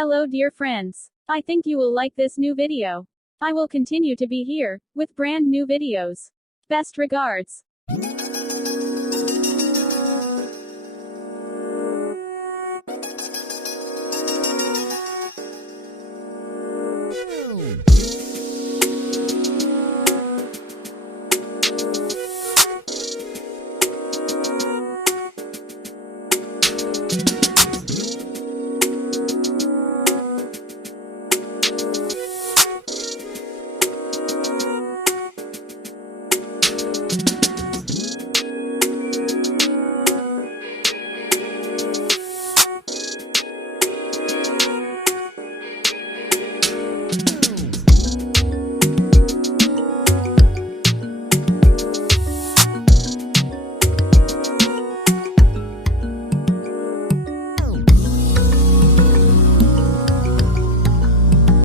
Hello dear friends. I think you will like this new video. I will continue to be here, with brand new videos. Best regards.